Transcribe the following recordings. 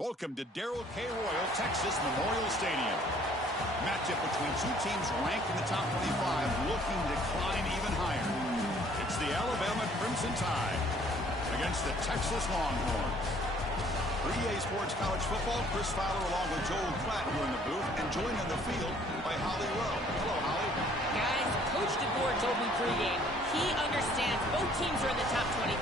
Welcome to Darrell K. Royal, Texas Memorial Stadium. Matchup between two teams ranked in the top 25, looking to climb even higher. It's the Alabama Crimson Tide against the Texas Longhorns. For EA Sports College Football, Chris Fowler along with Joel Klatt here in the booth, and joined on the field by Holly Rowe. Hello, Holly. Guys, Coach DeBoer told me pregame he understands both teams are in the top 25.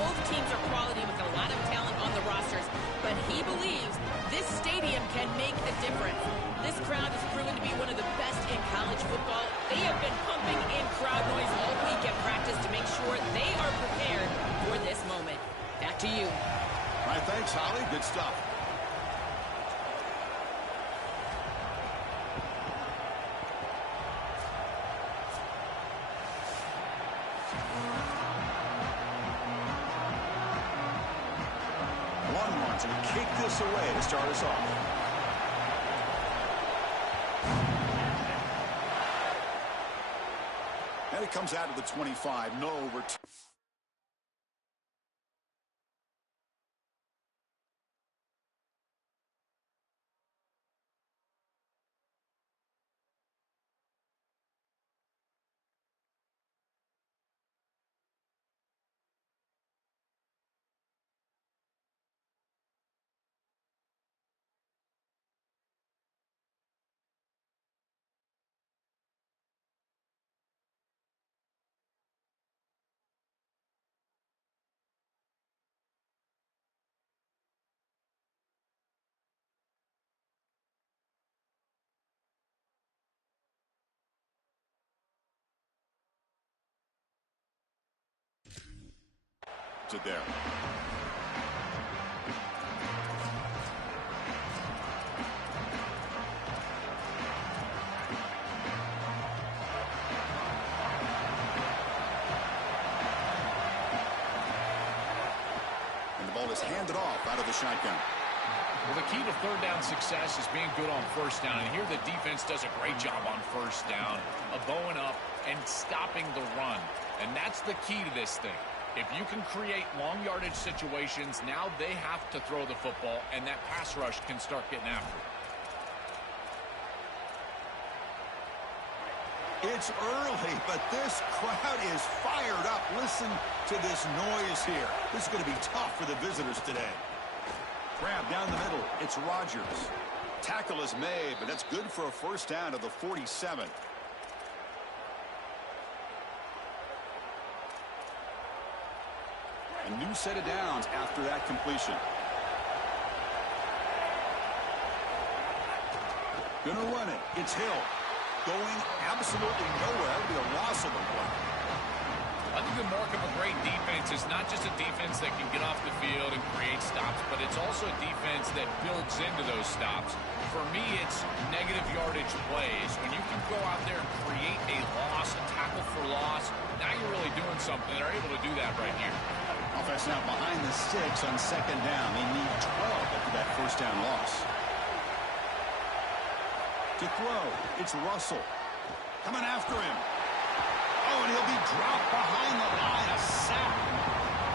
Both teams are quality with a lot of talent on the rosters, but he believes this stadium can make a difference. This crowd has proven to be one of the best in college football. They have been pumping in crowd noise all week at practice to make sure they are prepared for this moment. Back to you. All right, thanks, Holly. Good stuff. Longhorns will kick this away to start us off. And it comes out of the 25. No return. It there. And the ball is handed off out of the shotgun. Well, the key to third down success is being good on first down. And here the defense does a great job on first down of bowing up and stopping the run. And that's the key to this thing. If you can create long yardage situations, now they have to throw the football, and that pass rush can start getting after it. It's early, but this crowd is fired up. Listen to this noise here. This is going to be tough for the visitors today. Grab down the middle. It's Rodgers. Tackle is made, but that's good for a first down to the 47. A new set of downs after that completion. Gonna run it. It's Hill. Going absolutely nowhere. It'll be a loss of the play. I think the mark of a great defense is not just a defense that can get off the field and create stops, but it's also a defense that builds into those stops. For me, it's negative yardage plays. When you can go out there and create a loss, a tackle for loss, now you're really doing something. They're able to do that right here. Offense now behind the 6 on second down. They need 12 after that first down loss. To throw, it's Russell. Coming after him. Oh, and he'll be dropped behind the line. A sack.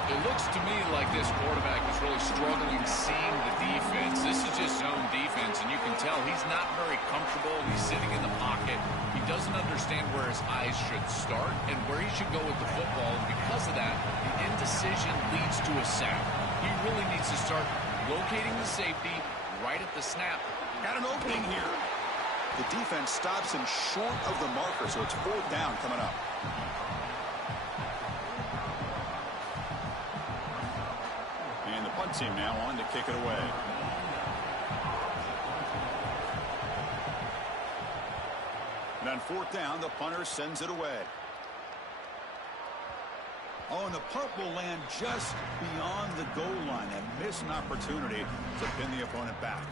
It looks to me like this quarterback is really struggling seeing the defense. This is just zone defense, and you can tell he's not very comfortable. He's sitting in the pocket. He doesn't understand where his eyes should start and where he should go with the football. And because of that, the indecision leads to a sack. He really needs to start locating the safety right at the snap. Got an opening here. The defense stops him short of the marker, so it's fourth down coming up. And the punt team now on to kick it away. And on fourth down, the punter sends it away. Oh, and the punt will land just beyond the goal line and miss an opportunity to pin the opponent back.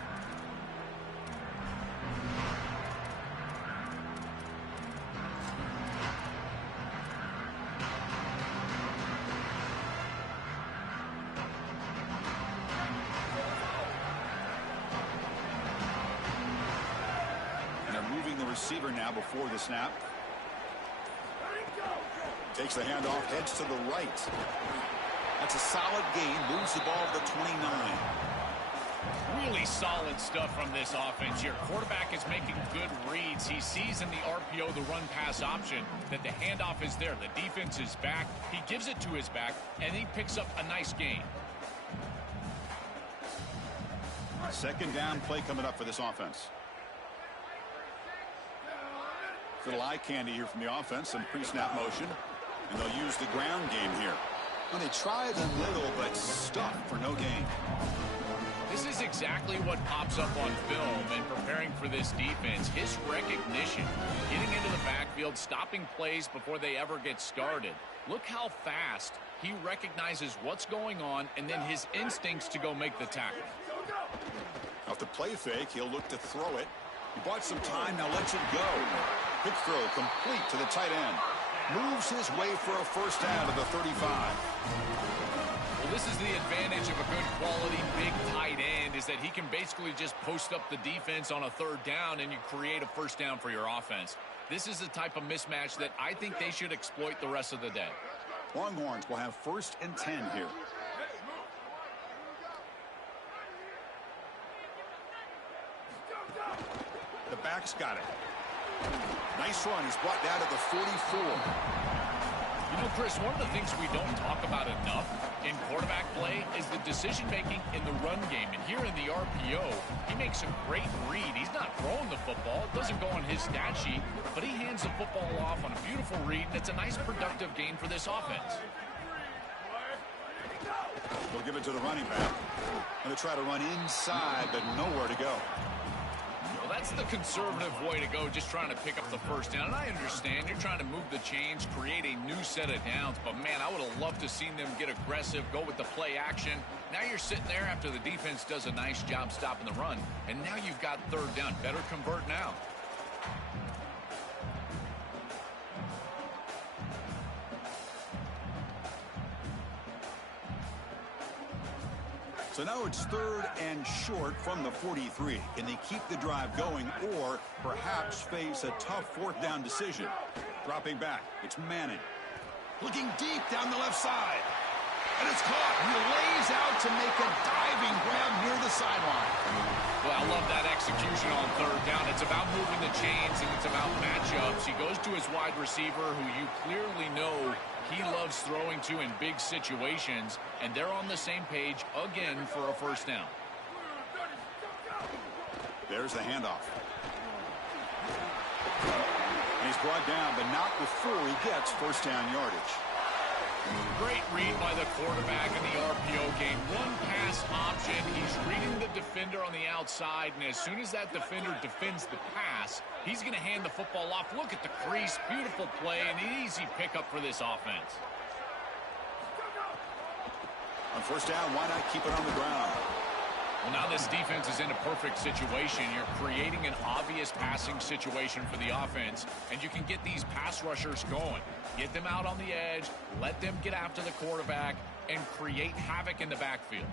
Receiver now before the snap. Takes the handoff, heads to the right. That's a solid gain, moves the ball to the 29. Really solid stuff from this offense. Your quarterback is making good reads. He sees in the RPO, the run-pass option, that the handoff is there. The defense is back. He gives it to his back, and he picks up a nice gain. Second down play coming up for this offense. Little eye candy here from the offense. Some pre-snap motion. And they'll use the ground game here. Well, they tried a little, but stuck for no gain. This is exactly what pops up on film in preparing for this defense. His recognition, getting into the backfield, stopping plays before they ever get started. Look how fast he recognizes what's going on and then his instincts to go make the tackle. Off the play fake, he'll look to throw it. He bought some time, now lets it go. Quick throw complete to the tight end. Moves his way for a first down to the 35. Well, this is the advantage of a good quality big tight end, is that he can basically just post up the defense on a third down and you create a first down for your offense. This is the type of mismatch that I think they should exploit the rest of the day. Longhorns will have 1st and 10 here. The back's got it. Nice run. He's brought down to the 44. You know, Chris, one of the things we don't talk about enough in quarterback play is the decision-making in the run game. And here in the RPO, he makes a great read. He's not throwing the football. It doesn't go on his stat sheet, but he hands the football off on a beautiful read, and it's a nice productive gain for this offense. They'll give it to the running back. Going to try to run inside, but nowhere to go. Well, that's the conservative way to go, just trying to pick up the first down. And I understand you're trying to move the chains, create a new set of downs. But, man, I would have loved to seen them get aggressive, go with the play action. Now you're sitting there after the defense does a nice job stopping the run. And now you've got third down. Better convert now. So now it's 3rd and short from the 43. Can they keep the drive going or perhaps face a tough 4th down decision? Dropping back. It's Manning. Looking deep down the left side. And it's caught. He lays out to make a diving grab near the sideline. Well, I love that execution on third down. It's about moving the chains, and it's about matchups. He goes to his wide receiver, who you clearly know he loves throwing to in big situations, and they're on the same page again for a first down. There's the handoff. And he's brought down, but not before he gets first down yardage. Great read by the quarterback in the RPO game. One pass option. He's reading the defender on the outside, and as soon as that defender defends the pass, he's going to hand the football off. Look at the crease. Beautiful play, and an easy pickup for this offense. On first down, why not keep it on the ground? Well, now this defense is in a perfect situation. You're creating an obvious passing situation for the offense, and you can get these pass rushers going. Get them out on the edge, let them get after the quarterback, and create havoc in the backfield.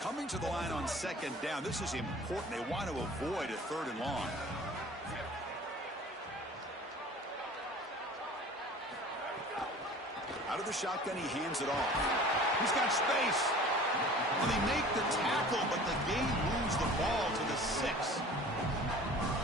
Coming to the line on 2nd down, this is important. They want to avoid a 3rd and long. Out of the shotgun, he hands it off. He's got space. Well, they make the tackle, but the game moves the ball to the 6.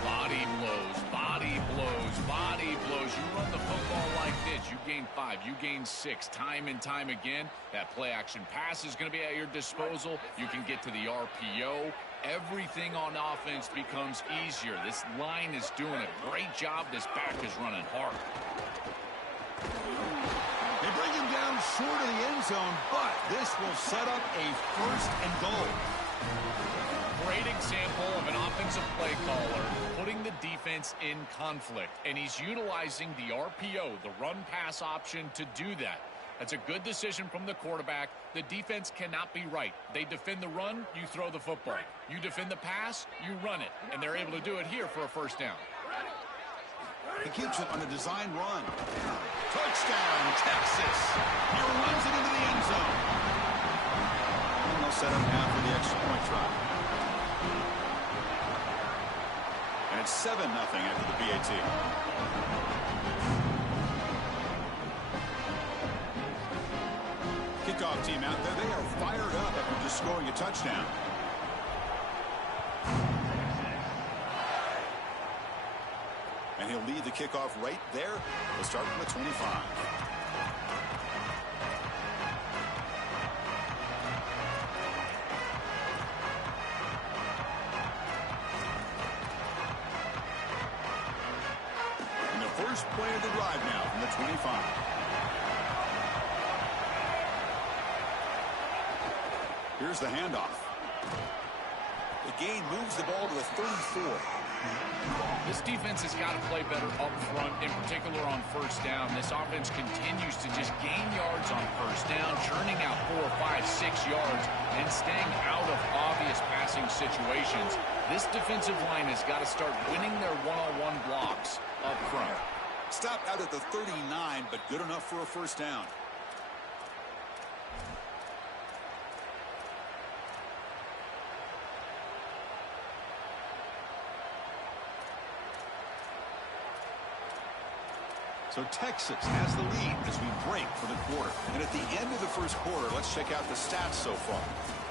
Body blows, body blows, body blows. You run the football like this, you gain 5, you gain 6, time and time again. That play action pass is going to be at your disposal. You can get to the RPO. Everything on offense becomes easier. This line is doing a great job. This back is running hard. They bring him down short of the end zone, but this will set up a 1st and goal. Great example of an offensive play caller putting the defense in conflict, and he's utilizing the RPO, the run-pass option, to do that. That's a good decision from the quarterback. The defense cannot be right. They defend the run, you throw the football. You defend the pass, you run it, and they're able to do it here for a first down. He keeps it on a design run. Touchdown, Texas. He runs it into the end zone. And they'll set up now for the extra point try. And it's 7-0 after the BAT. Kickoff team out there. They are fired up after just scoring a touchdown. And he'll lead the kickoff right there. We'll start from the 25. And the first play of the drive now from the 25. Here's the handoff. The gain moves the ball to the 34. This defense has got to play better up front, in particular on first down. This offense continues to just gain yards on first down, churning out 4, 5, 6 yards, and staying out of obvious passing situations. This defensive line has got to start winning their one-on-one blocks up front. Stopped out at the 39, but good enough for a first down. So Texas has the lead as we break for the quarter. And at the end of the first quarter, let's check out the stats so far.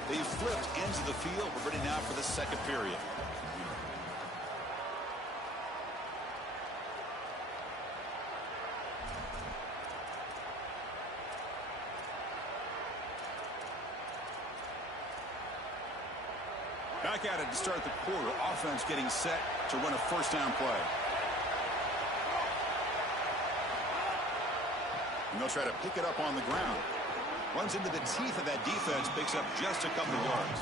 They've flipped ends of the field. We're ready now for the second period. Back at it to start the quarter. Offense getting set to run a first down play. And they'll try to pick it up on the ground. Runs into the teeth of that defense, picks up just a couple of yards.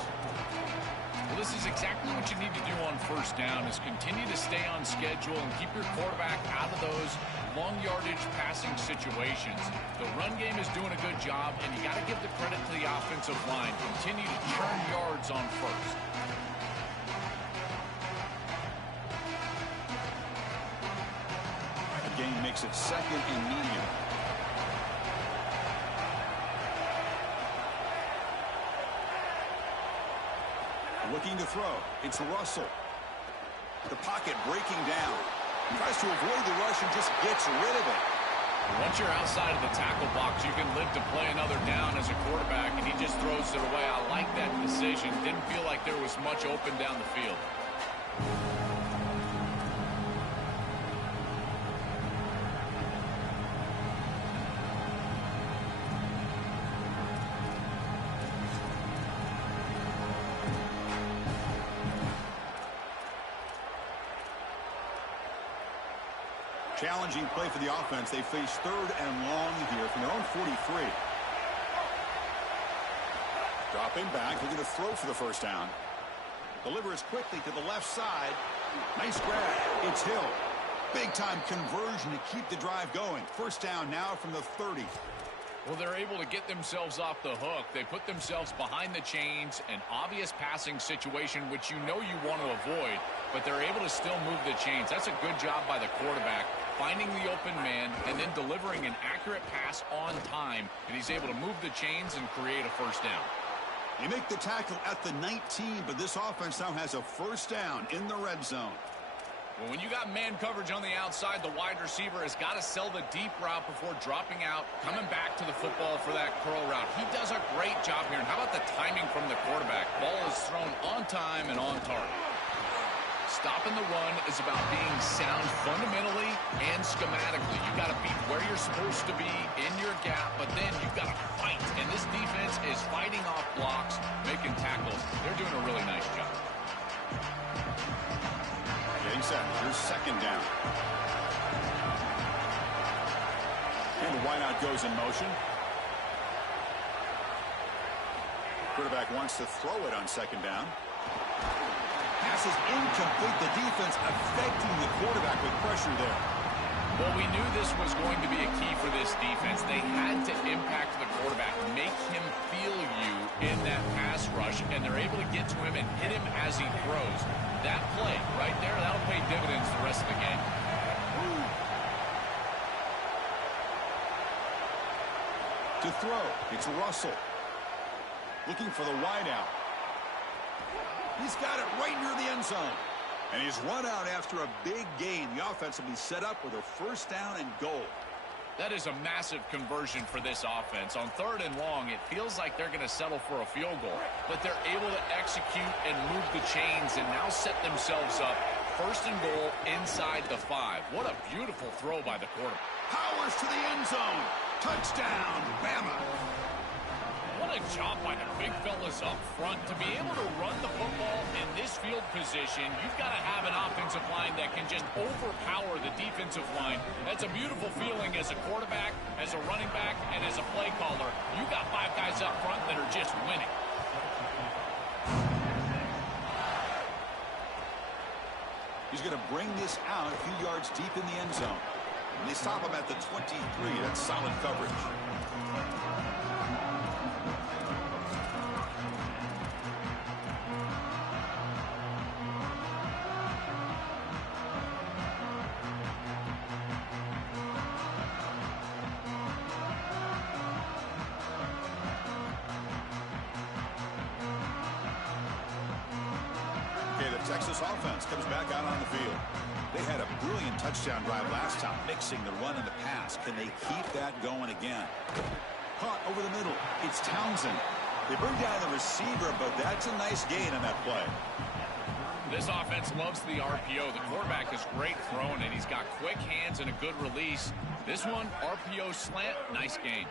Well, this is exactly what you need to do on first down, is continue to stay on schedule and keep your quarterback out of those long yardage passing situations. The run game is doing a good job, and you got to give the credit to the offensive line. Continue to churn yards on first. The gain makes it second and medium. Looking to throw. It's Russell. The pocket breaking down. He tries to avoid the rush and just gets rid of it. Once you're outside of the tackle box, you can live to play another down as a quarterback, and he just throws it away. I like that decision. Didn't feel like there was much open down the field. Challenging play for the offense. They face third and long here from their own 43. Dropping back, looking to throw for the first down. Delivers quickly to the left side. Nice grab. It's Hill. Big-time conversion to keep the drive going. First down now from the 30. Well, they're able to get themselves off the hook. They put themselves behind the chains, an obvious passing situation, which you know you want to avoid, but they're able to still move the chains. That's a good job by the quarterback, finding the open man and then delivering an accurate pass on time, and he's able to move the chains and create a first down. You make the tackle at the 19, but this offense now has a first down in the red zone. Well, when you got man coverage on the outside, the wide receiver has got to sell the deep route before dropping out, coming back to the football for that curl route. He does a great job here. And how about the timing from the quarterback? Ball is thrown on time and on target. Stopping the run is about being sound fundamentally and schematically. You've got to be where you're supposed to be in your gap, but then you've got to fight. And this defense is fighting off blocks, making tackles. They're doing a really nice job. Getting set. Here's second down. And the wideout goes in motion. Quarterback wants to throw it on second down. Pass is incomplete. The defense affecting the quarterback with pressure there. Well, we knew this was going to be a key for this defense. They had to impact the quarterback, make him feel you in that pass rush, and they're able to get to him and hit him as he throws. That play right there, that'll pay dividends the rest of the game. To throw, it's Russell. Looking for the wideout. He's got it right near the end zone. And he's run out after a big gain. The offense will be set up with a first down and goal. That is a massive conversion for this offense. On third and long, it feels like they're going to settle for a field goal. But they're able to execute and move the chains and now set themselves up first and goal inside the 5. What a beautiful throw by the quarterback. Powers to the end zone. Touchdown, Bama. What a job by the big fellas up front. To be able to run the football in this field position, you've got to have an offensive line that can just overpower the defensive line. That's a beautiful feeling as a quarterback, as a running back, and as a play caller. You got 5 guys up front that are just winning. He's going to bring this out a few yards deep in the end zone. And they stop him at the 23. That's solid coverage. Texas offense comes back out on the field. They had a brilliant touchdown drive last time, mixing the run and the pass. Can they keep that going again? Caught over the middle. It's Townsend. They bring down the receiver, but that's a nice gain on that play. This offense loves the RPO. The quarterback is great throwing it. He's got quick hands and a good release. This one, RPO slant, nice gain.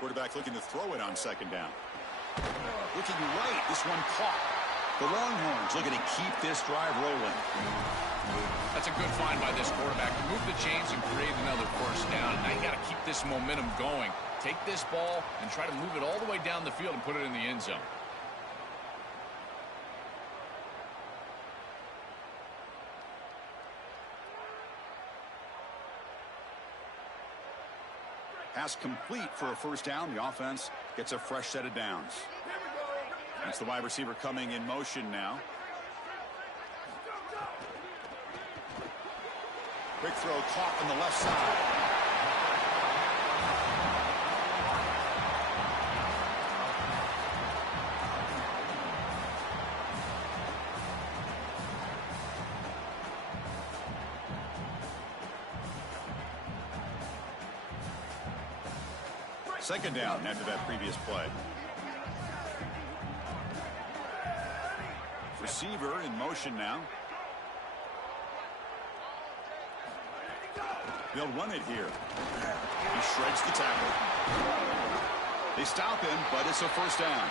Quarterback looking to throw it on second down. Looking right, this one caught. The Longhorns looking to keep this drive rolling. That's a good find by this quarterback. Move the chains and create another first down. Now you got to keep this momentum going. Take this ball and try to move it all the way down the field and put it in the end zone. Pass complete for a first down. The offense gets a fresh set of downs. That's the wide receiver coming in motion now. Quick throw caught on the left side. Second down after that previous play. Receiver in motion now. They'll run it here. He shreds the tackle. They stop him, but it's a first down.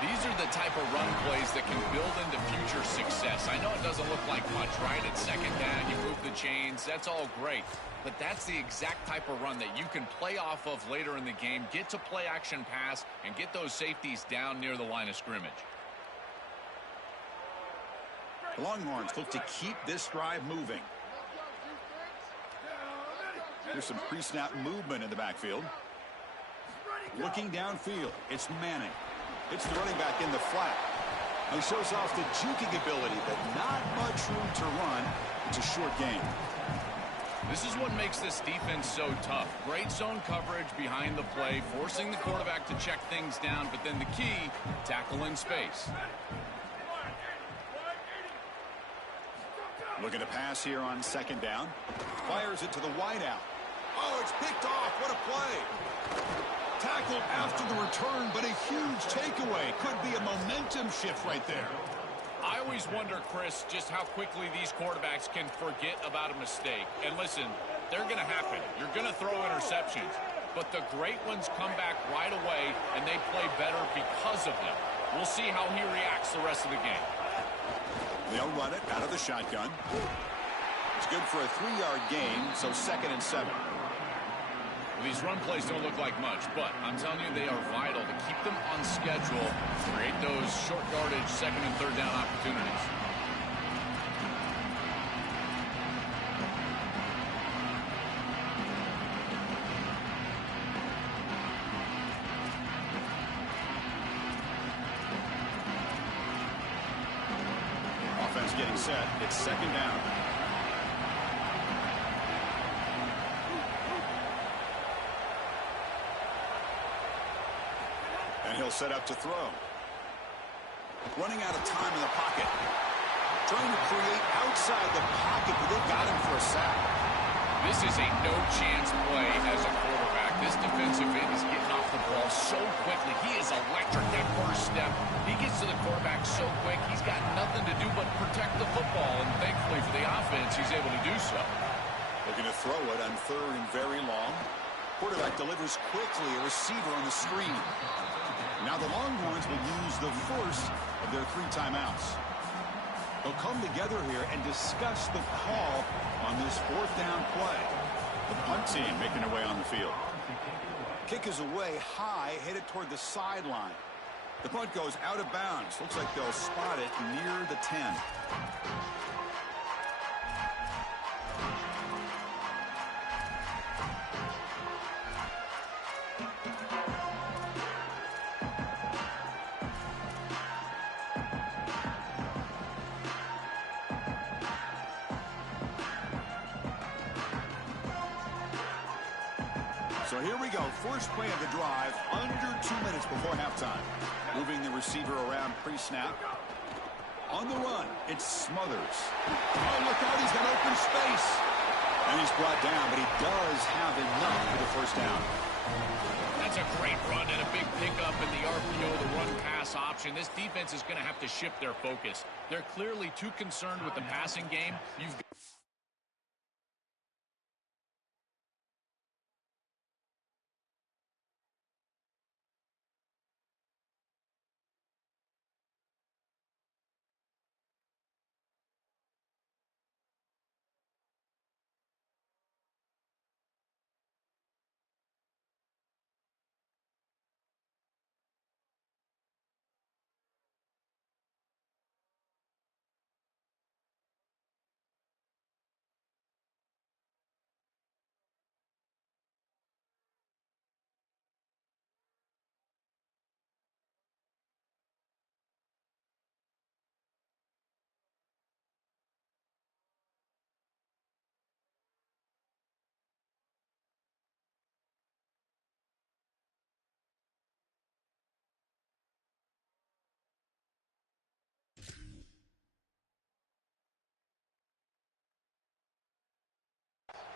These are the type of run plays that can build into future success. I know it doesn't look like much, right? At second down, you move the chains. That's all great. But that's the exact type of run that you can play off of later in the game, get to play action pass, and get those safeties down near the line of scrimmage. The Longhorns look to keep this drive moving. There's some pre-snap movement in the backfield. Looking downfield, it's Manning. It's the running back in the flat. He shows off the juking ability, but not much room to run. It's a short game. This is what makes this defense so tough. Great zone coverage behind the play, forcing the quarterback to check things down, but then the key, tackle in space. Looking to pass here on second down. Fires it to the wideout. Oh, it's picked off. What a play. Tackled after the return, but a huge takeaway. Could be a momentum shift right there. I always wonder, Chris, just how quickly these quarterbacks can forget about a mistake. And listen, they're going to happen. You're going to throw interceptions. But the great ones come back right away, and they play better because of them. We'll see how he reacts the rest of the game. They'll run it out of the shotgun. It's good for a 3-yard gain, so 2nd and 7. These run plays don't look like much, but I'm telling you they are vital to keep them on schedule, create those short yardage 2nd and 3rd down opportunities. Offense getting set. It's 2nd down. And he'll set up to throw. Running out of time in the pocket. Trying to create outside the pocket, but they got him for a sack. This is a no-chance play as a quarterback. This defensive end is getting off the ball so quickly. He is electric. That first step, he gets football, and thankfully for the offense, he's able to do so. Looking to throw it on 3rd and very long. Quarterback delivers quickly, a receiver on the screen. Now the Longhorns will use the first of their 3 timeouts. They'll come together here and discuss the call on this 4th down play. The punt team making their way on the field. Kick is away high, headed toward the sideline. The punt goes out of bounds. Looks like they'll spot it near the 10. So here we go. First play of the drive, under 2 minutes before halftime. Moving the receiver around pre-snap. On the run, it's Smothers. Oh, look out, he's got open space. And he's brought down, but he does have enough for the first down. That's a great run and a big pickup in the RPO, the run-pass option. This defense is going to have to shift their focus. They're clearly too concerned with the passing game. You've got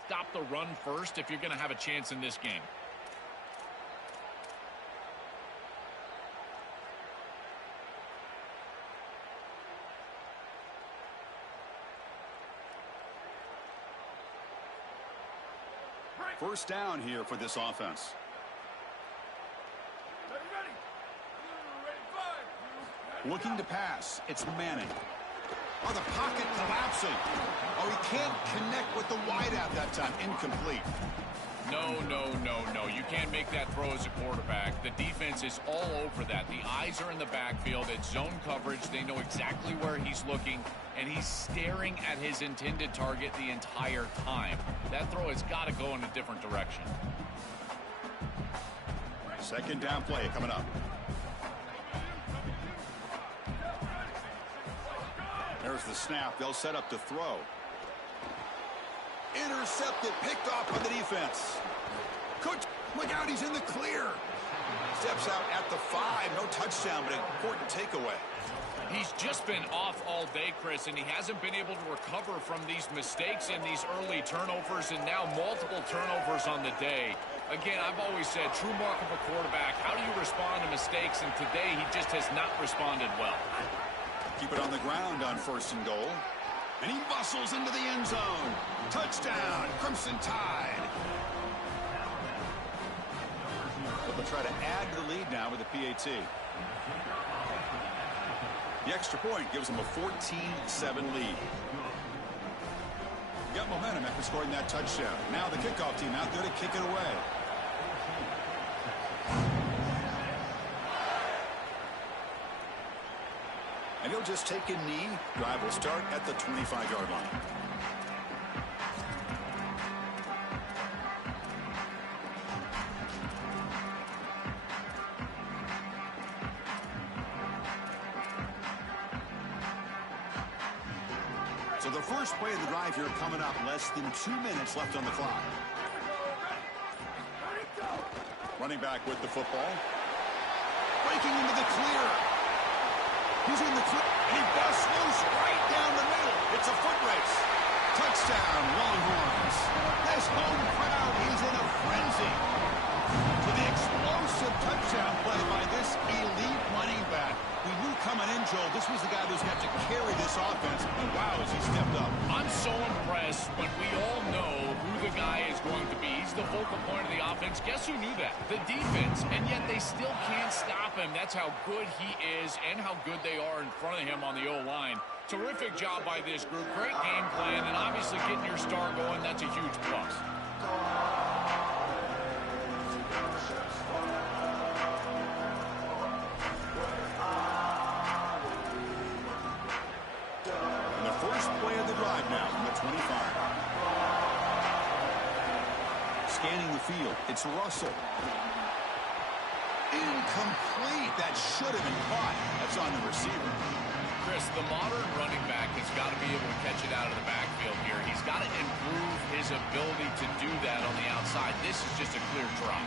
stop the run first if you're going to have a chance in this game. First down here for this offense. Looking to pass. It's Manning. Oh, the pocket collapsing. Oh, he can't connect with the wideout that time. Incomplete. No. You can't make that throw as a quarterback. The defense is all over that. The eyes are in the backfield. It's zone coverage. They know exactly where he's looking, and he's staring at his intended target the entire time. That throw has got to go in a different direction. Second down play coming up. There's the snap. They'll set up to throw. Intercepted, picked off by the defense. Coach, look out, he's in the clear. Steps out at the 5. No touchdown, but an important takeaway. He's just been off all day, Chris, and he hasn't been able to recover from these mistakes and these early turnovers, and now multiple turnovers on the day. Again, I've always said, true mark of a quarterback, how do you respond to mistakes? And today, he just has not responded well. Keep it on the ground on 1st and goal. And he bustles into the end zone. Touchdown, Crimson Tide. They'll try to add to the lead now with the PAT. The extra point gives them a 14-7 lead. Got momentum after scoring that touchdown. Now the kickoff team out there to kick it away. And he'll just take a knee. Drive will start at the 25-yard line. So the first play of the drive here coming up. Less than 2 minutes left on the clock. Running back with the football. Breaking into the clear. He's in the clear. He busts loose right down the middle. It's a foot race. Touchdown, Longhorns. This home crowd is in a frenzy. To the explosive touchdown play by this elite running back. We knew coming in, Joel, this was the guy who's got to carry this offense. And wow, has he stepped up. I'm so impressed when we all know who the guy is going to be. He's the focal point of the offense. Guess who knew that? The defense. And yet they still can't stop him. That's how good he is and how good they are in front of him on the O-line. Terrific job by this group. Great game plan. And obviously getting your star going, that's a huge plus. First play of the drive now from the 25. Scanning the field. It's Russell. Incomplete. That should have been caught. That's on the receiver. Chris, the modern running back has got to be able to catch it out of the backfield here. He's got to improve his ability to do that on the outside. This is just a clear drop.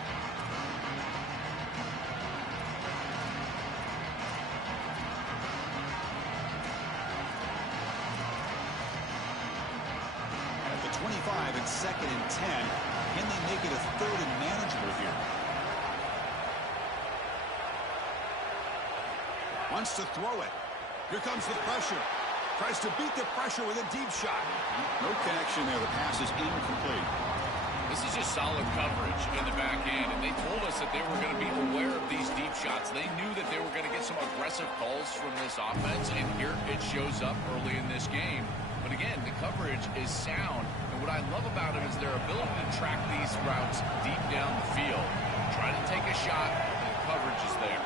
At the 25, it's 2nd and 10. Can they make it a 3rd and manageable here? Wants to throw it. Here comes the pressure. Tries to beat the pressure with a deep shot. No connection there. The pass is incomplete. This is just solid coverage in the back end, and they told us that they were going to be aware of these deep shots. They knew that they were going to get some aggressive calls from this offense, and here it shows up early in this game. But again, the coverage is sound, and what I love about it is their ability to track these routes deep down the field. Try to take a shot, and the coverage is there.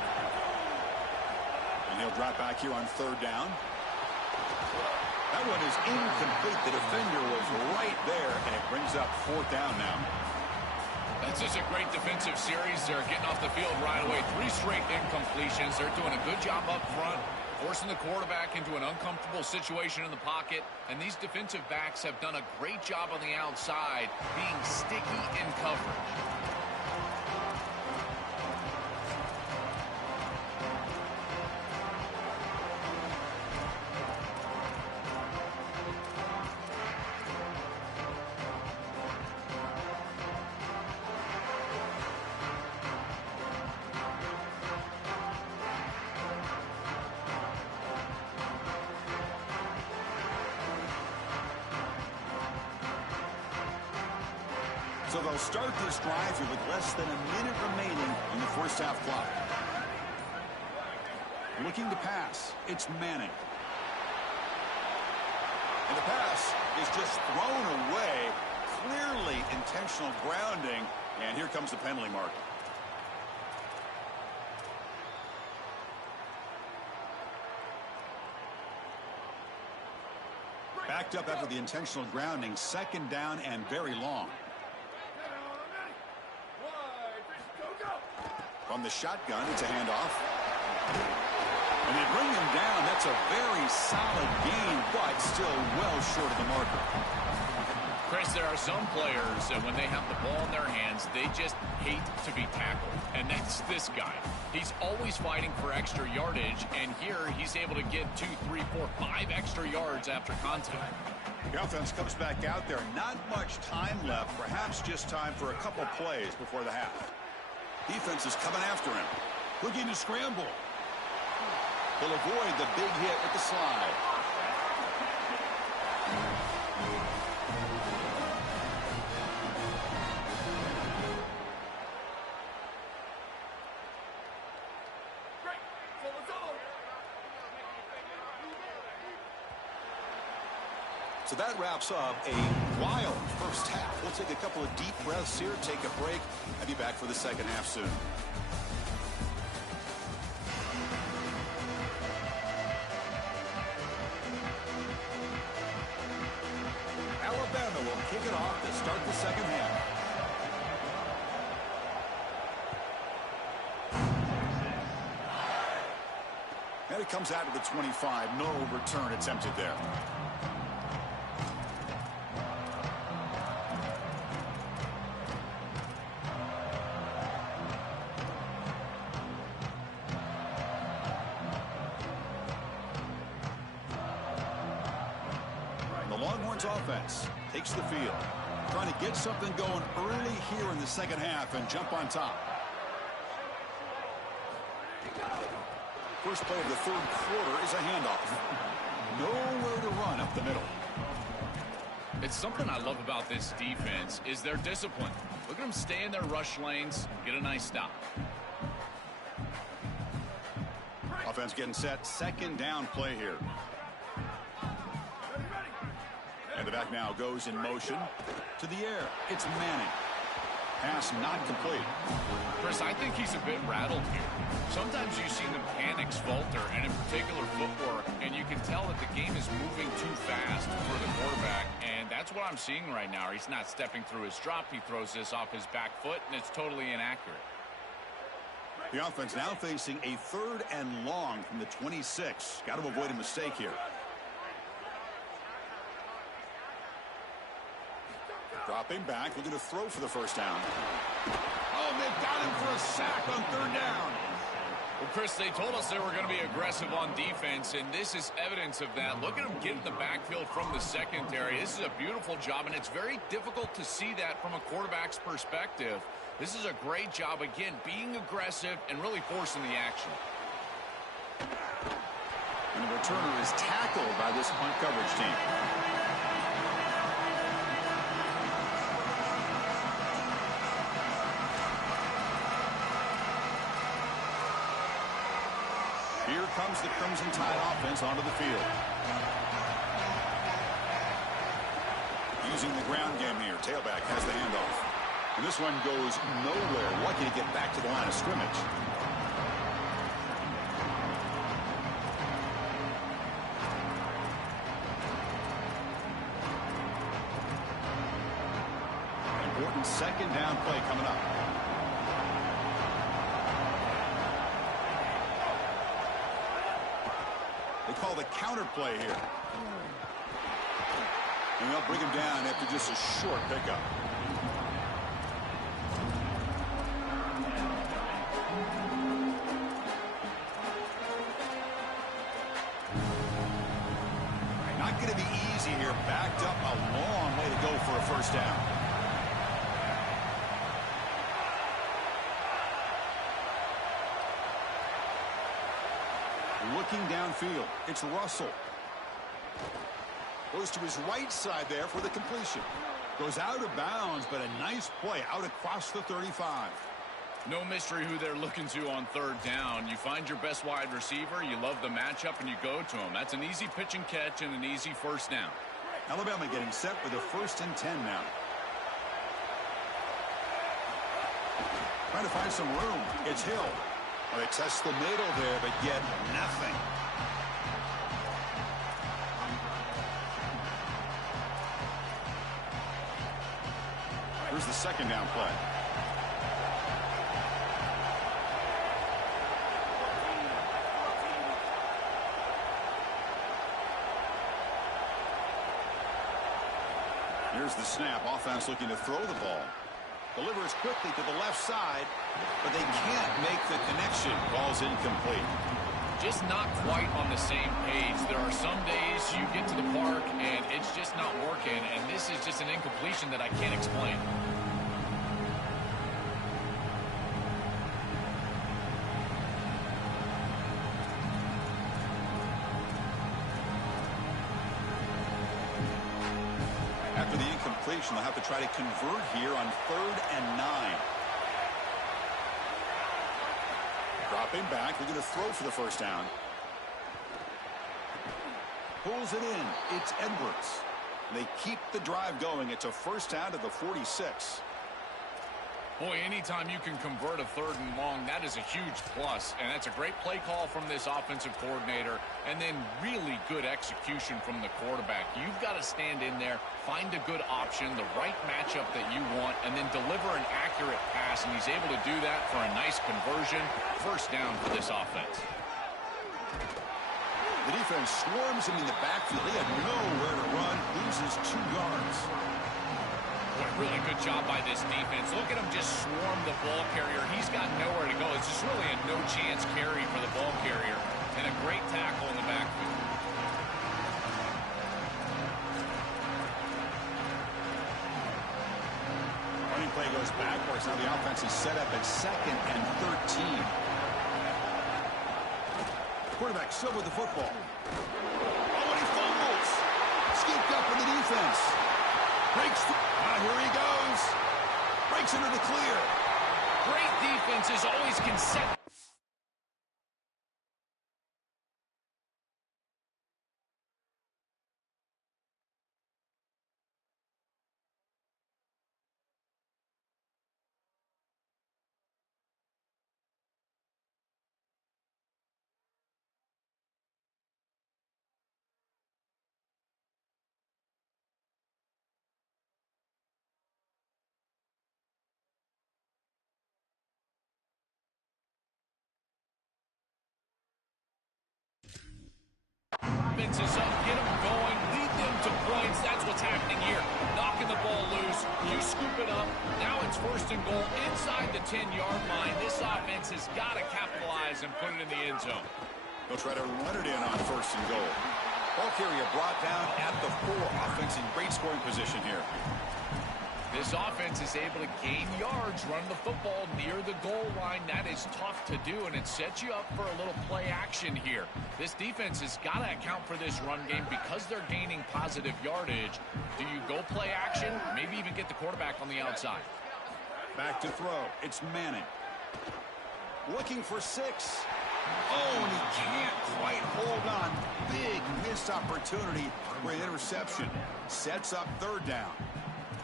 And he'll drop back here on 3rd down. That one is incomplete. The defender was right there, and it brings up 4th down now. That's just a great defensive series. They're getting off the field right away. 3 straight incompletions. They're doing a good job up front, forcing the quarterback into an uncomfortable situation in the pocket. And these defensive backs have done a great job on the outside, being sticky in coverage. So they'll start this drive here with less than a minute remaining in the first half clock. Looking to pass. It's Manning. And the pass is just thrown away. Clearly intentional grounding. And here comes the penalty mark. Backed up after the intentional grounding. 2nd down and very long. From the shotgun, it's a handoff. And they bring him down. That's a very solid gain, but still well short of the marker. Chris, there are some players that when they have the ball in their hands, they just hate to be tackled. And that's this guy. He's always fighting for extra yardage, and here he's able to get 2, 3, 4, 5 extra yards after contact. The offense comes back out there. Not much time left. Perhaps just time for a couple plays before the half. Defense is coming after him. Looking to scramble. He'll avoid the big hit with the slide. So that wraps up a wild first half. We'll take a couple of deep breaths here, take a break, and be back for the second half soon. Alabama will kick it off to start the second half. And it comes out of the 25. No return attempted there. Offense takes the field, trying to get something going early here in the second half and jump on top. First play of the third quarter is a handoff. Nowhere to run up the middle. It's something I love about this defense is their discipline. Look at them stay in their rush lanes, get a nice stop. Offense getting set. Second down play here. And the back now goes in motion to the air. It's Manning. Pass not complete. Chris, I think he's a bit rattled here. Sometimes you see the mechanics falter, and in particular footwork, and you can tell that the game is moving too fast for the quarterback, and that's what I'm seeing right now. He's not stepping through his drop. He throws this off his back foot, and it's totally inaccurate. The offense now facing a 3rd and long from the 26. Got to avoid a mistake here. Dropping back, looking to throw for the first down. Oh, they've got him for a sack on 3rd down. Well, Chris, they told us they were going to be aggressive on defense, and this is evidence of that. Look at them get in the backfield from the secondary. This is a beautiful job, and it's very difficult to see that from a quarterback's perspective. This is a great job, again, being aggressive and really forcing the action. And the returner is tackled by this punt coverage team. Here comes the Crimson Tide offense onto the field. Using the ground game here. Tailback has the handoff. And this one goes nowhere. Lucky to get back to the line of scrimmage. Important second down play coming up. They call the counter play here. And they'll bring him down after just a short pickup. Not going to be easy here. Backed up a long way to go for a first down. Looking downfield, it's Russell. Goes to his right side there for the completion. Goes out of bounds, but a nice play out across the 35. No mystery who they're looking to on 3rd down. You find your best wide receiver, you love the matchup, and you go to him. That's an easy pitch and catch and an easy first down. Alabama getting set with a 1st and 10 now. Trying to find some room. It's Hill. Well, they test the middle there, but yet nothing. Here's the second down play. Here's the snap. Offense looking to throw the ball. Delivers quickly to the left side, but they can't make the connection. Ball's incomplete. Just not quite on the same page. There are some days you get to the park and it's just not working, and this is just an incompletion that I can't explain. After the incompletion, they'll have to try to convert here on 3rd and 9. Dropping back, we're going to throw for the first down. Pulls it in. It's Edwards. They keep the drive going. It's a first down to the 46. Boy, anytime you can convert a 3rd and long, that is a huge plus. And that's a great play call from this offensive coordinator. And then really good execution from the quarterback. You've got to stand in there, find a good option, the right matchup that you want, and then deliver an accurate pass. And he's able to do that for a nice conversion. First down for this offense. The defense swarms him in the backfield. He had nowhere to run. Loses 2 yards. What a really good job by this defense. Look at him just swarm the ball carrier. He's got nowhere to go. It's just really a no-chance carry for the ball carrier. And a great tackle in the backfield. Running play goes backwards. Now the offense is set up at 2nd and 13. Quarterback still with the football. Oh, and he fumbles. Scooped up in the defense. Breaks through. Here he goes. Breaks into the clear. Great defenses always can set. Offenses up, get them going, lead them to points. That's what's happening here. Knocking the ball loose, you scoop it up. Now it's first and goal inside the 10-yard line. This offense has got to capitalize and put it in the end zone. They'll try to run it in on first and goal. Ball carrier brought down at the 4. Offense in great scoring position here. This offense is able to gain yards, run the football near the goal line. That is tough to do, and it sets you up for a little play action here. This defense has got to account for this run game because they're gaining positive yardage. Do you go play action? Maybe even get the quarterback on the outside. Back to throw. It's Manning. Looking for 6. Oh, and he can't quite hold on. Big missed opportunity for an interception. Sets up third down.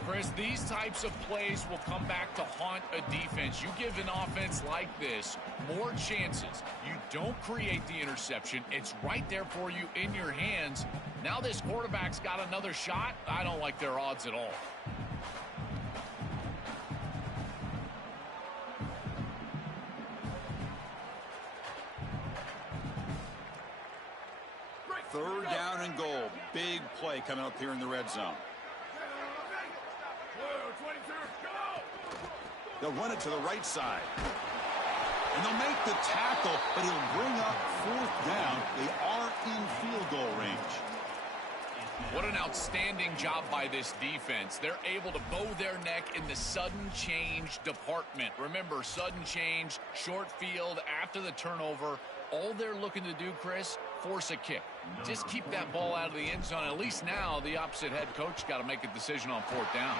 Chris, these types of plays will come back to haunt a defense. You give an offense like this more chances. You don't create the interception. It's right there for you in your hands. Now this quarterback's got another shot. I don't like their odds at all. Third down and goal. Big play coming up here in the red zone. They'll run it to the right side. And they'll make the tackle, but he'll bring up fourth down. They are in field goal range. What an outstanding job by this defense. They're able to bow their neck in the sudden change department. Remember, sudden change, short field, after the turnover. All they're looking to do, Chris, force a kick. Just keep that ball out of the end zone. At least now the opposite head coach got to make a decision on fourth down.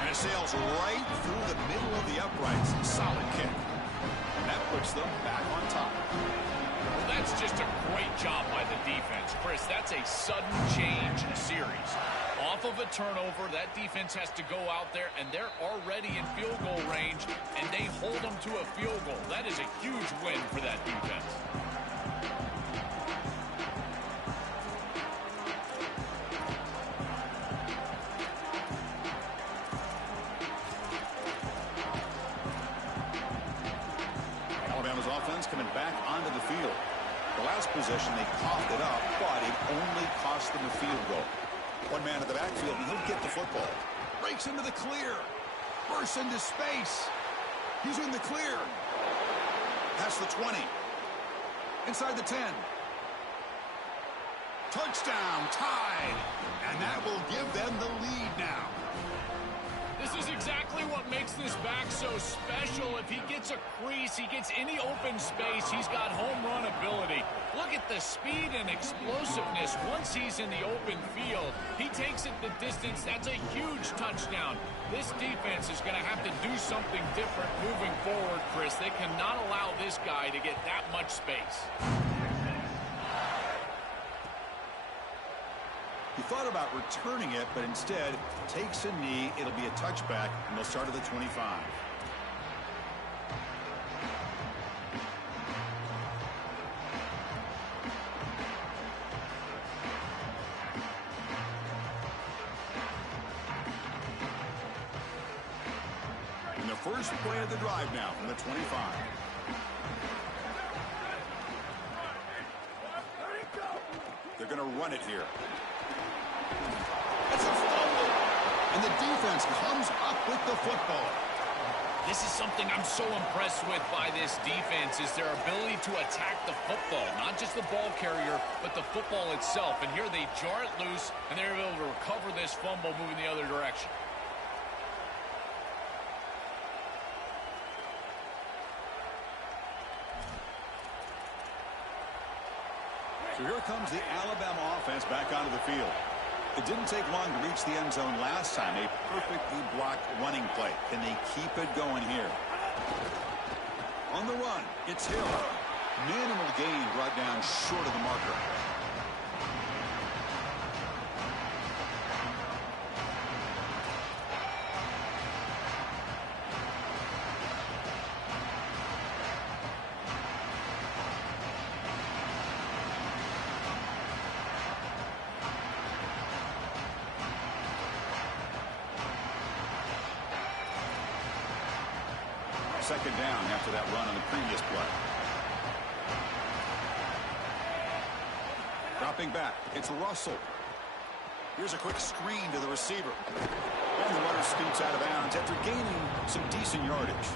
And it sails right through the middle of the uprights. Solid kick. And that puts them back on top. Well, that's just a great job by the defense. Chris, that's a sudden change series. Off of a turnover, that defense has to go out there, and they're already in field goal range, and they hold them to a field goal. That is a huge win for that defense. Alabama's offense coming back onto the field. The last possession, they coughed it up, but it only cost them a field goal. One man in the backfield, and he'll get the football. Breaks into the clear. Bursts into space. He's in the clear. Past the 20. Inside the 10. Touchdown, tied. And that will give them the lead now. This is exactly what makes this back so special. If he gets a crease, he gets any open space, he's got home run ability. Look at the speed and explosiveness once he's in the open field. He takes it the distance. That's a huge touchdown. This defense is going to have to do something different moving forward, Chris. They cannot allow this guy to get that much space. He thought about returning it, but instead takes a knee. It'll be a touchback, and they'll start at the 25. And the first play of the drive now from the 25. They're going to run it here. It's a fumble. And the defense comes up with the football. This is something I'm so impressed with by this defense is their ability to attack the football. Not just the ball carrier, but the football itself. And here they jar it loose, and they're able to recover this fumble moving the other direction. So here comes the Alabama offense back onto the field. It didn't take long to reach the end zone last time. A perfectly blocked running play. Can they keep it going here? On the run, it's Hill. Minimal gain brought down short of the marker. Second down after that run on the previous play. Dropping back, it's Russell. Here's a quick screen to the receiver. And the runner scoots out of bounds after gaining some decent yardage.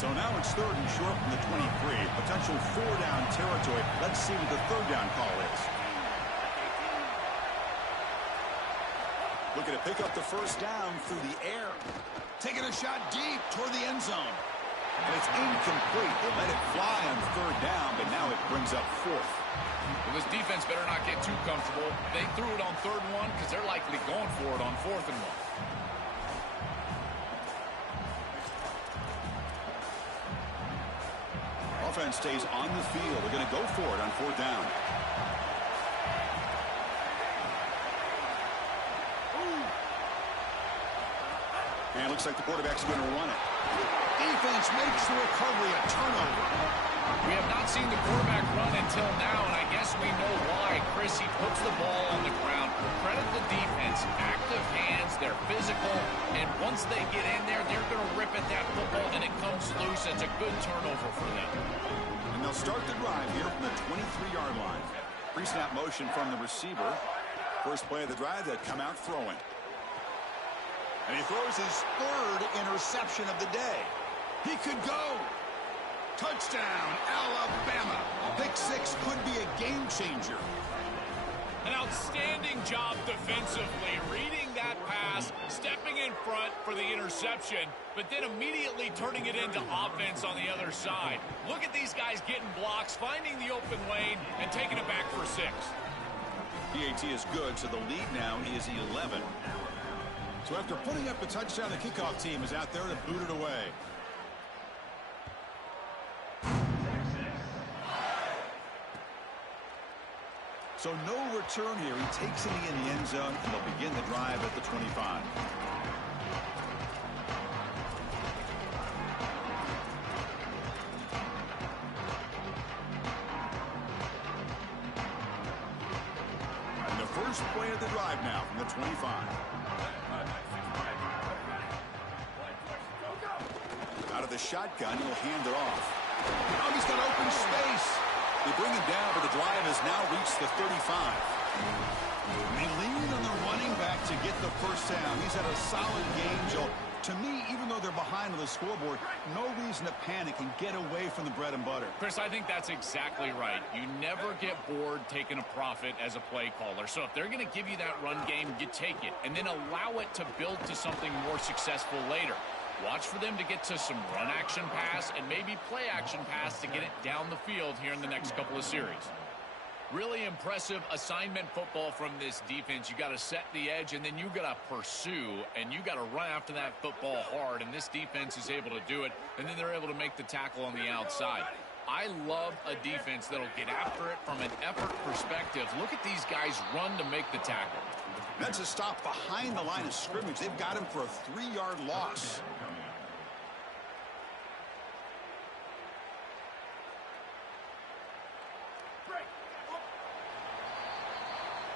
So now it's 3rd and short from the 23. Potential 4-down territory. Let's see what the 3rd down call is. Looking to pick up the 1st down through the air. Taking a shot deep toward the end zone. And it's incomplete. They let it fly on 3rd down, but now it brings up 4th. Well, this defense better not get too comfortable. They threw it on 3rd and 1 because they're likely going for it on 4th and 1. Offense stays on the field. They're going to go for it on 4th down. And it looks like the quarterback's going to run it. Defense makes the recovery a turnover. We have not seen the quarterback run until now, and I guess we know why. Chris, he puts the ball on the ground. Credit the defense. Active hands, they're physical, and once they get in there, they're going to rip at that football, and it comes loose. It's a good turnover for them. And they'll start the drive here from the 23-yard line. Pre-snap motion from the receiver. First play of the drive, they come out throwing. And he throws his 3rd interception of the day. He could go. Touchdown, Alabama. Pick 6 could be a game changer. An outstanding job defensively, reading that pass, stepping in front for the interception, but then immediately turning it into offense on the other side. Look at these guys getting blocks, finding the open lane, and taking it back for 6. PAT is good, so the lead now is 11. So after putting up a touchdown, the kickoff team is out there to boot it away. So no return here. He takes it in the end zone, and they'll begin the drive at the 25. And the first play of the drive now from the 25. Out of the shotgun, he'll hand it off. Now he's got open space. They bring him down, but the drive has now reached the 35. They lean on the running back to get the 1st down. He's had a solid game, Joe. To me, even though they're behind on the scoreboard, no reason to panic and get away from the bread and butter. Chris, I think that's exactly right. You never get bored taking a profit as a play caller. So if they're going to give you that run game, you take it, and then allow it to build to something more successful later. Watch for them to get to some run action pass and maybe play action pass to get it down the field here in the next couple of series. Really impressive assignment football from this defense. You got to set the edge, and then you got to pursue, and you got to run after that football hard, and this defense is able to do it, and then they're able to make the tackle on the outside. I love a defense that'll get after it from an effort perspective. Look at these guys run to make the tackle. That's a stop behind the line of scrimmage. They've got him for a 3-yard loss.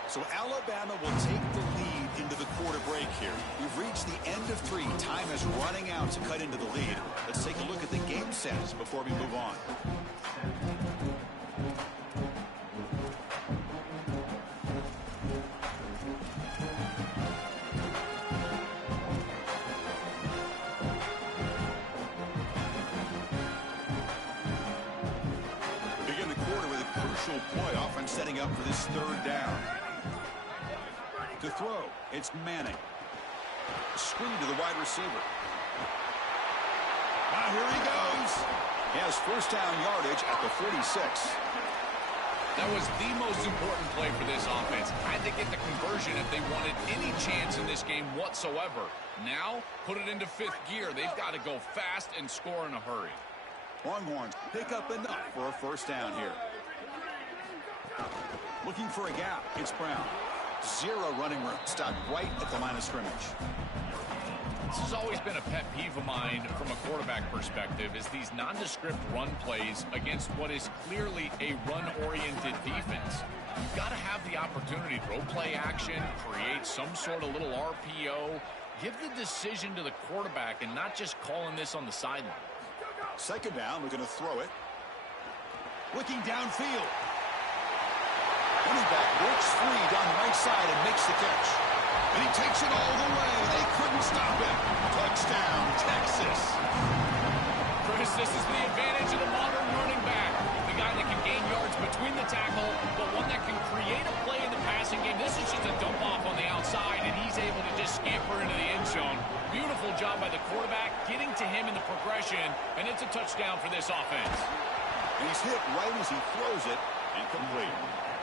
So Alabama will take the lead into the quarter break here. We've reached the end of 3. Time is running out to cut into the lead. Let's take a look at the game sets before we move on. We begin the quarter with a crucial play, offense setting up for this 3rd down. To throw, it's Manning. Screen to the wide receiver. Now here he goes. He has first down yardage at the 46. That was the most important play for this offense. Had to get the conversion if they wanted any chance in this game whatsoever. Now, put it into fifth gear. They've got to go fast and score in a hurry. Longhorns pick up enough for a first down here. Looking for a gap. It's Brown. Zero running room. Stopped right at the line of scrimmage. This has always been a pet peeve of mine from a quarterback perspective, is these nondescript run plays against what is clearly a run-oriented defense. You've got to have the opportunity to throw play action, create some sort of little RPO, give the decision to the quarterback and not just calling this on the sideline. Second down, we're going to throw it. Looking downfield. Running back works free down the right side and makes the catch. And he takes it all the way. They couldn't stop him. Touchdown, Texas. Chris, this is the advantage of the modern running back. The guy that can gain yards between the tackle, but one that can create a play in the passing game. This is just a dump off on the outside, and he's able to just scamper into the end zone. Beautiful job by the quarterback, getting to him in the progression, and it's a touchdown for this offense. And he's hit right as he throws it, and complete.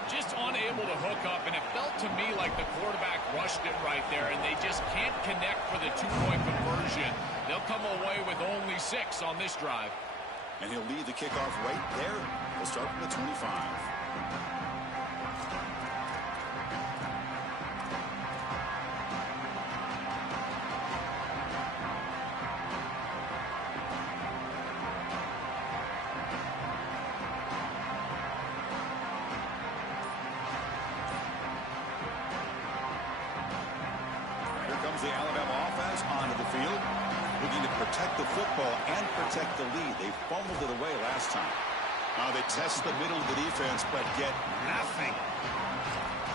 Just unable to hook up, and it felt to me like the quarterback rushed it right there, and they just can't connect for the two-point conversion. They'll come away with only 6 on this drive. And he'll lead the kickoff right there. He'll start from the 25. The Alabama offense onto the field, looking to protect the football and protect the lead. They fumbled it away last time. Now they test the middle of the defense, but get nothing.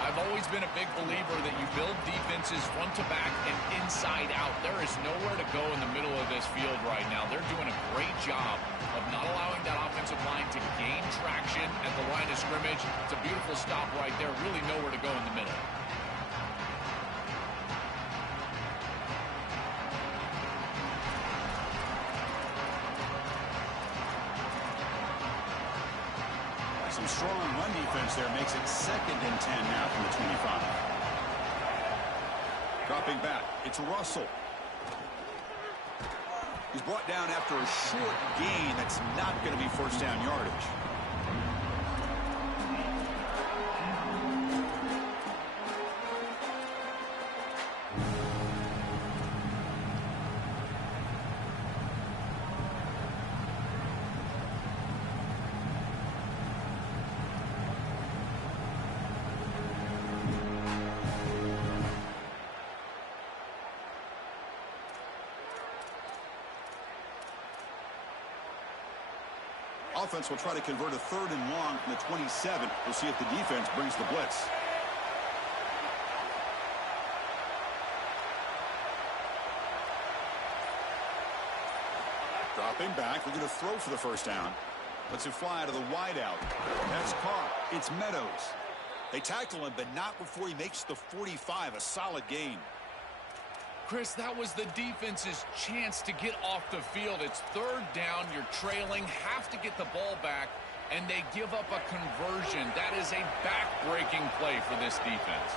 I've always been a big believer that you build defenses front to back and inside out. There is nowhere to go in the middle of this field right now. They're doing a great job of not allowing that offensive line to gain traction at the line of scrimmage. It's a beautiful stop right there. Really nowhere to go in the middle. Some strong run defense there makes it 2nd and 10 now from the 25. Dropping back, it's Russell. He's brought down after a short gain that's not going to be first down yardage. Offense will try to convert a 3rd and long from the 27. We'll see if the defense brings the blitz. Dropping back. We're going to throw for the first down. Let's it fly out of the wideout. That's caught. It's Meadows. They tackle him, but not before he makes the 45. A solid gain. Chris, that was the defense's chance to get off the field. It's 3rd down. You're trailing, have to get the ball back, and they give up a conversion. That is a back-breaking play for this defense.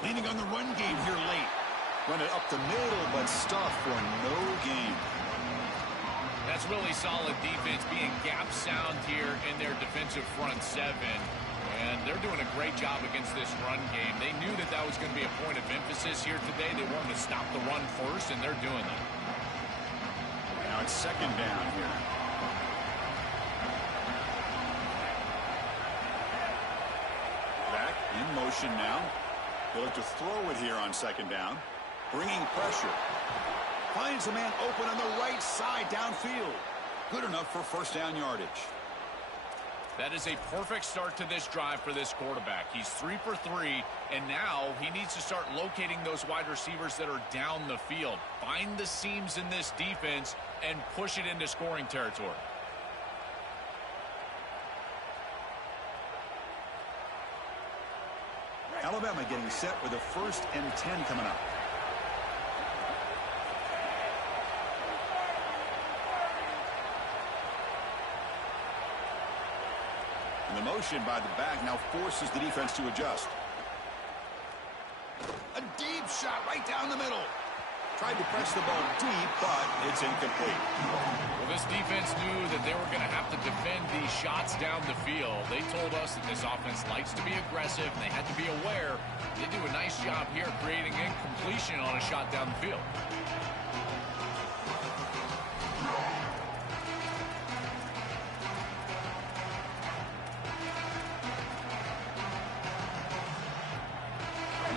Leaning on the run game here late. Run it up the middle, but stuffed for no gain. That's really solid defense, being gap sound here in their defensive front 7. And they're doing a great job against this run game. They knew that that was going to be a point of emphasis here today. They wanted to stop the run first, and they're doing that. Now it's 2nd down here. Back in motion now. They look to throw it here on 2nd down. Bringing pressure. Finds a man open on the right side downfield. Good enough for first down yardage. That is a perfect start to this drive for this quarterback. He's 3 for 3, and now he needs to start locating those wide receivers that are down the field. Find the seams in this defense and push it into scoring territory. Alabama getting set with a 1st and 10 coming up. And the motion by the back now forces the defense to adjust. A deep shot right down the middle. Tried to press the ball deep, but it's incomplete. Well, this defense knew that they were going to have to defend these shots down the field. They told us that this offense likes to be aggressive, and they had to be aware. They do a nice job here creating incompletion on a shot down the field.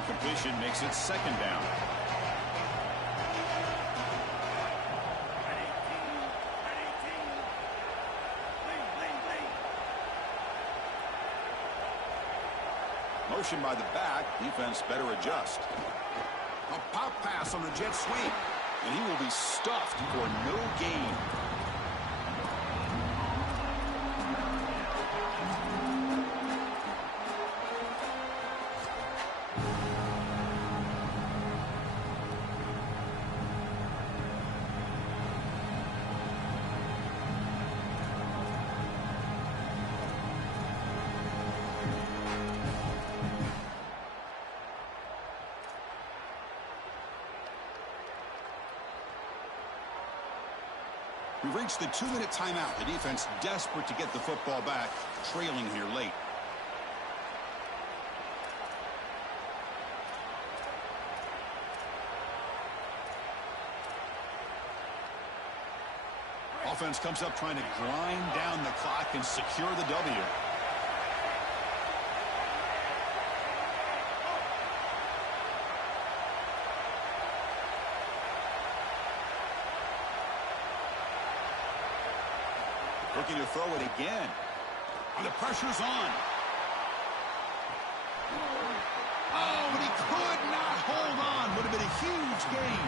Incompletion makes it 2nd down. Motion by the back. Defense better adjust. A pop pass on the jet sweep. And he will be stuffed for no gain. We've reached the 2-minute timeout. The defense desperate to get the football back, trailing here late. Offense comes up trying to grind down the clock and secure the W. Looking to throw it again. And the pressure's on. Oh, but he could not hold on. Would have been a huge gain.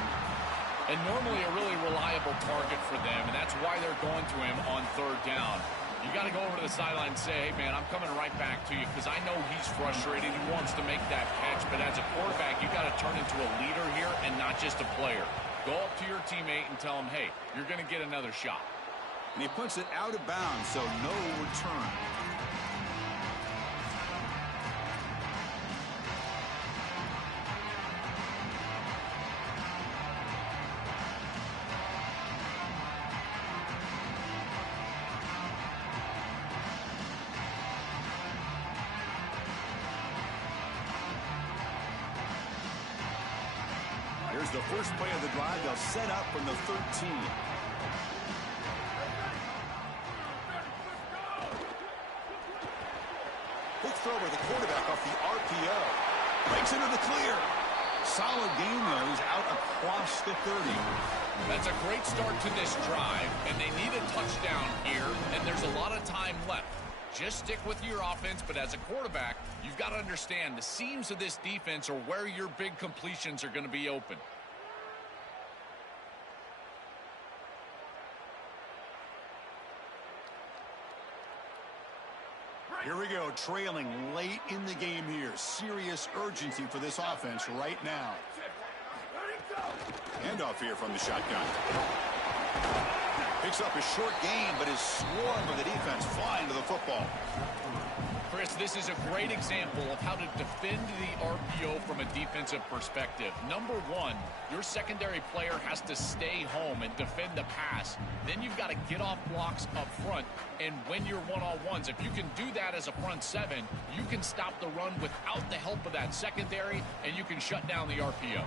And normally a really reliable target for them, and that's why they're going to him on 3rd down. You got to go over to the sideline and say, hey, man, I'm coming right back to you because I know he's frustrated. He wants to make that catch, but as a quarterback, you got to turn into a leader here and not just a player. Go up to your teammate and tell him, hey, you're going to get another shot. And he puts it out of bounds, so no return. Here's the first play of the drive. They'll set up from the 13. Quick throw by the quarterback off the RPO. Breaks into the clear. Solid game there. He's out across the 30. That's a great start to this drive, and they need a touchdown here, and there's a lot of time left. Just stick with your offense, but as a quarterback, you've got to understand the seams of this defense are where your big completions are going to be open. Here we go, trailing late in the game here. Serious urgency for this offense right now. Handoff here from the shotgun. Picks up a short gain, but his swarm of the defense flying to the football. Chris, this is a great example of how to defend the RPO from a defensive perspective. Number one, your secondary player has to stay home and defend the pass. Then you've got to get off blocks up front and win your one-on-ones. If you can do that as a front seven, you can stop the run without the help of that secondary, and you can shut down the RPO.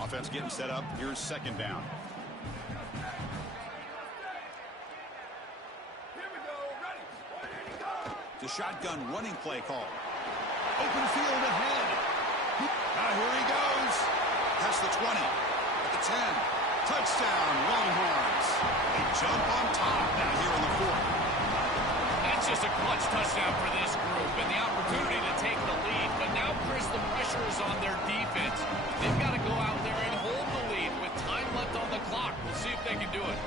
Offense getting set up. Here's 2nd down. The shotgun running play call. Open field ahead. Now here he goes. Past the 20. At the 10. Touchdown, Longhorns. They jump on top now here in the 4th. That's just a clutch touchdown for this group and the opportunity to take the lead. But now, Chris, the pressure is on their defense. They've got to go out there and hold the lead with time left on the clock. We'll see if they can do it.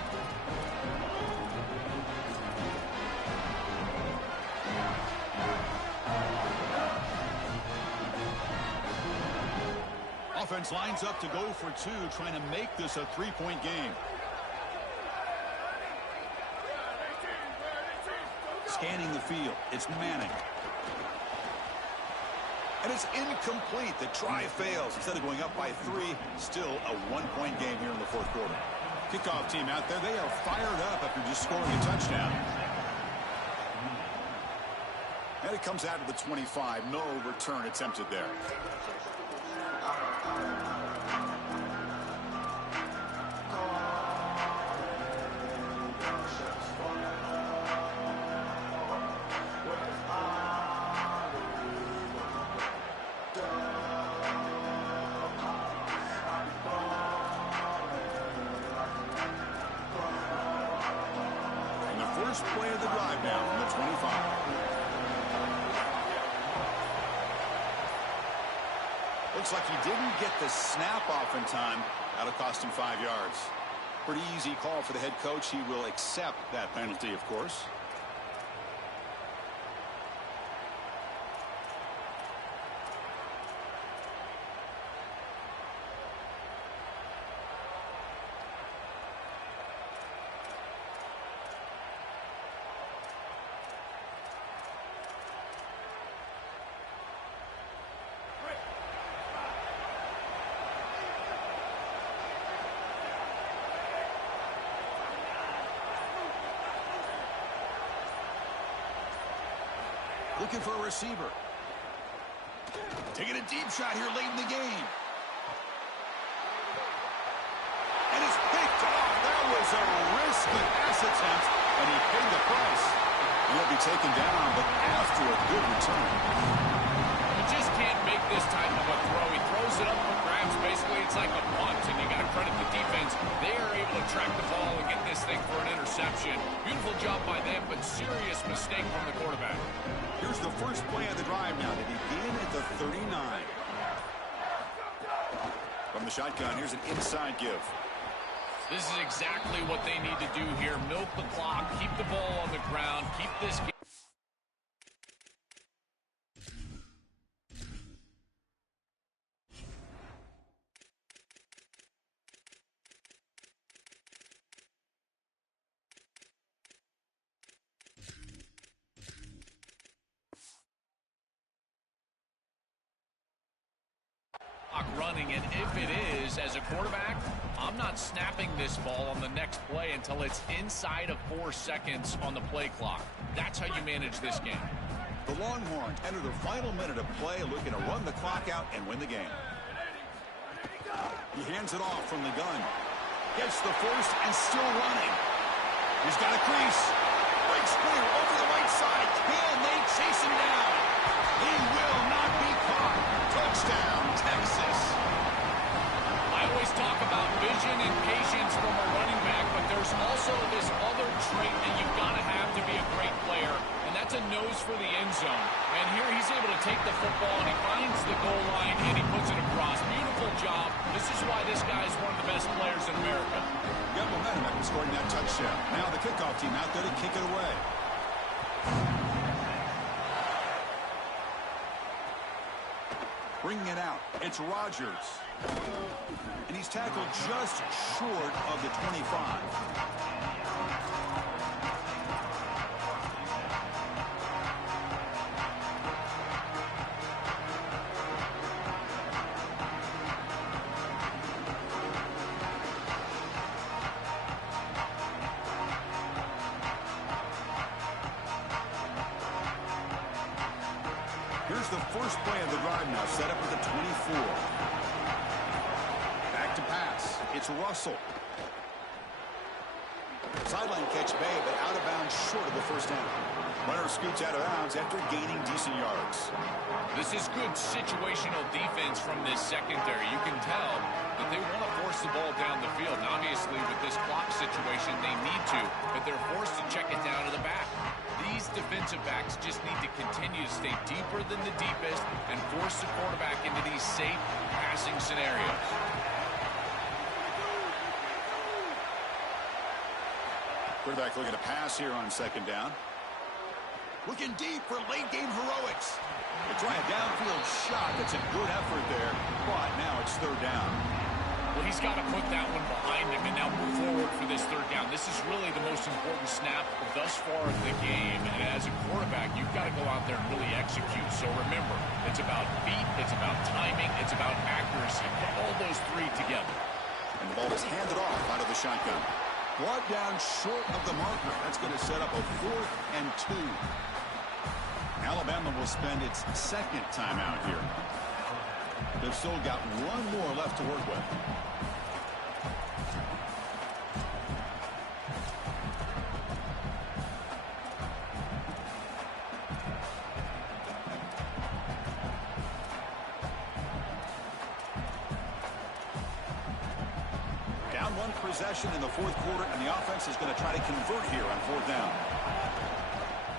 offense lines up to go for two, trying to make this a three-point game. Scanning the field, it's Manning. And it's incomplete. The try fails. Instead of going up by 3, still a one-point game here in the fourth quarter. Kickoff team out there, they are fired up after just scoring a touchdown. And it comes out of the 25. No return attempted there. First play of the drive now from the 25. Looks like he didn't get the snap off in time. That'll cost him 5 yards. Pretty easy call for the head coach. He will accept that penalty, of course. Looking for a receiver. Taking a deep shot here late in the game. And it's picked off. That was a risky pass attempt, and he paid the price. He'll be taken down, but after a good return. You just can't make this type of a throw. He throws it up for grabs. Basically, it's like a punt, and you got to credit the defense. They are able to track the ball and get this thing for an interception. Beautiful job by them, but serious mistake from the quarterback. Here's the first play of the drive now to begin at the 39. From the shotgun, here's an inside give. This is exactly what they need to do here. Milk the clock, keep the ball on the ground, keep this game. Running, and if it is, as a quarterback, I'm not snapping this ball on the next play until it's inside of 4 seconds on the play clock. That's how you manage this game. The Longhorns enter the final minute of play, looking to run the clock out and win the game. He hands it off from the gun. Gets the first and still running. He's got a crease. Breaks clear over the right side. Can they chase him down? He will not be caught. Touchdown, Texas. I always talk about vision and patience from a running back, but there's also this other trait that you've got to have to be a great player, and that's a nose for the end zone. And here he's able to take the football, and he finds the goal line, and he puts it across. Beautiful job. This is why this guy is one of the best players in America. Got momentum after scoring that touchdown. Now the kickoff team out there to kick it away. Bringing it out, it's Rodgers. And he's tackled just short of the 25. Here's the first play of the drive now, set up at the 24. Back to pass. It's Russell. Sideline catch made, but out of bounds short of the first down. Runner scoots out of bounds after gaining decent yards. This is good situational defense from this secondary. You can tell that they want to force the ball down the field. And obviously, with this clock situation, they need to, but they're forced to check it down to the back. These defensive backs just need to continue to stay deeper than the deepest and force the quarterback into these safe passing scenarios. Quarterback looking to pass here on second down. Looking deep for late-game heroics. They try a downfield shot. That's a good effort there, but now it's third down. Well, he's got to put that one behind him and now move forward for this third down. This is really the most important snap thus far in the game. And as a quarterback, you've got to go out there and really execute. So remember, it's about feet, it's about timing, it's about accuracy. Put all those three together. And the ball is handed off out of the shotgun. Brought down short of the marker. That's going to set up a 4th and 2. Alabama will spend its second timeout here. They've still got one more left to work with. Down one possession in the fourth quarter, and the offense is going to try to convert here on fourth down.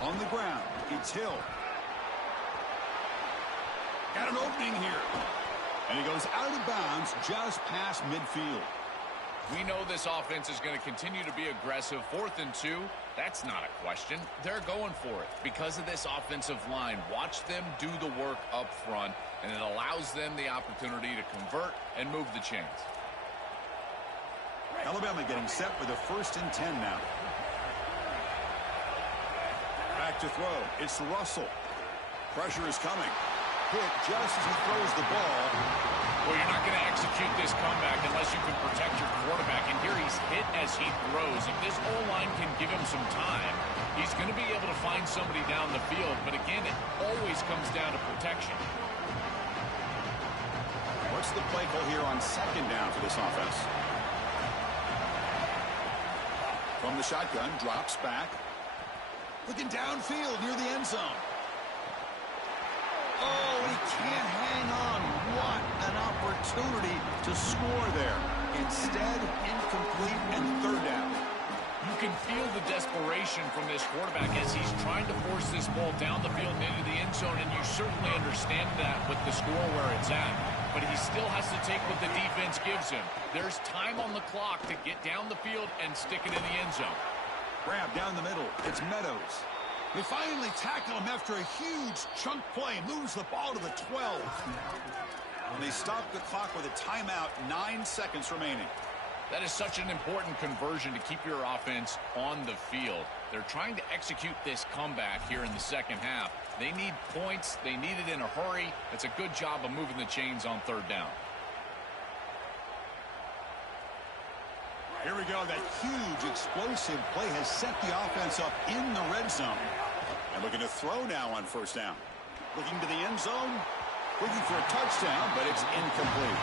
On the ground, it's Hill. Got an opening here. And he goes out of bounds just past midfield. We know this offense is going to continue to be aggressive. 4th and 2, that's not a question. They're going for it because of this offensive line. Watch them do the work up front, and it allows them the opportunity to convert and move the chains. Alabama getting set for the 1st and 10 now. Back to throw. It's Russell. Pressure is coming. Hit just as he throws the ball. Well, you're not going to execute this comeback unless you can protect your quarterback. And here he's hit as he throws. If this O-line can give him some time, he's going to be able to find somebody down the field. But again, it always comes down to protection. What's the play call here on 2nd down for this offense? From the shotgun, drops back. Looking downfield near the end zone. Oh, he can't hang on. What an opportunity to score there. Instead, incomplete and third down. You can feel the desperation from this quarterback as he's trying to force this ball down the field and into the end zone, and you certainly understand that with the score where it's at. But he still has to take what the defense gives him. There's time on the clock to get down the field and stick it in the end zone. Grab down the middle. It's Meadows. They finally tackle him after a huge chunk play. Moves the ball to the 12. And they stop the clock with a timeout. 9 seconds remaining. That is such an important conversion to keep your offense on the field. They're trying to execute this comeback here in the second half. They need points. They need it in a hurry. It's a good job of moving the chains on third down. Here we go. That huge explosive play has set the offense up in the red zone. And looking to throw now on 1st down. Looking to the end zone. Looking for a touchdown, but it's incomplete.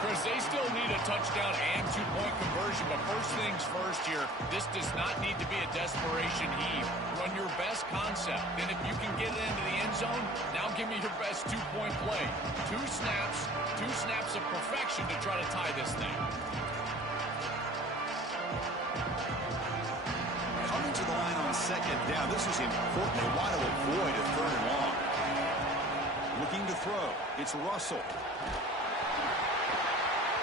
Chris, they still need a touchdown and 2-point conversion, but first things first here, this does not need to be a desperation heave. Run your best concept. Then if you can get it into the end zone, now give me your best 2-point play. 2 snaps of perfection to try to tie this thing. Coming to the line on 2nd down. This is important. They want to avoid a 3rd and long. Looking to throw. It's Russell.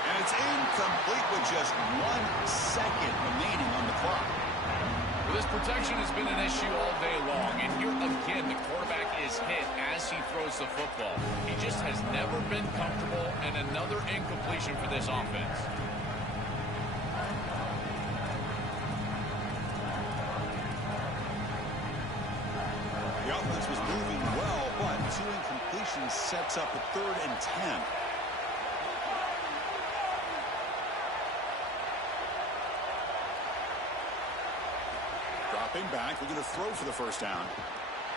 And it's incomplete with just 1 second remaining on the clock. Well, this protection has been an issue all day long. And here again, the quarterback is hit as he throws the football. He just has never been comfortable, and another incompletion for this offense. The offense was moving well, but 2 incompletions sets up a 3rd and 10. Dropping back, we're going to throw for the 1st down.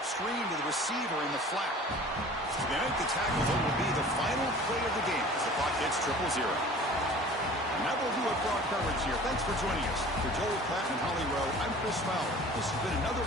Screen to the receiver in the flat. They make the tackle, that will be the final play of the game as the clock hits 0-0. And that will do it for our coverage here. Thanks for joining us. For Joel Pratt and Holly Rowe, I'm Chris Fowler. This has been another